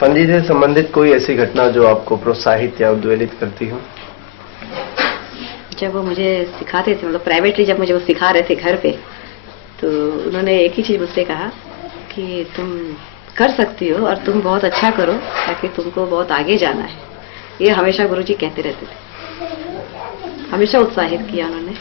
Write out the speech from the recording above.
फंदी से संबंधित कोई ऐसी घटना जो आपको प्रोत्साहित या उद्वेलित करती हो? जब वो मुझे सिखाते थे, मतलब प्राइवेटली जब मुझे वो सिखा रहे थे घर पे, तो उन्होंने एक ही चीज मुझसे कहा कि तुम कर सकती हो और तुम बहुत अच्छा करो, ताकि तुमको बहुत आगे जाना है। ये हमेशा गुरुजी कहते रहते थे, हमेशा उत्साहित किया उन्होंने।